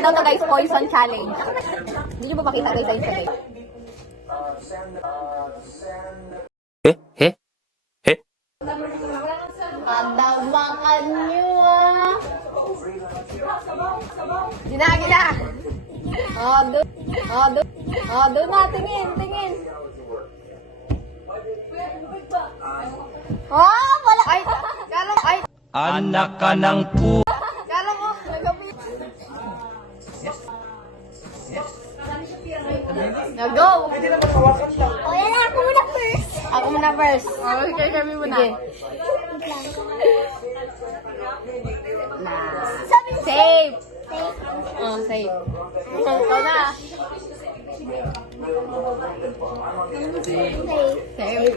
Ito to guys, poison challenge. Hindi nyo ba makita guys sa Instagram? Padawakan nyo ah. Gina. Doon na, tingin. Wala. Ay, Anak ka ng pu... Kala mo, nagapit. Go! O, yan na, ako muna first. Ako muna first. Okay, kami muna. Sige. Safe. Oh, safe. Ikaw na. Safe. Safe.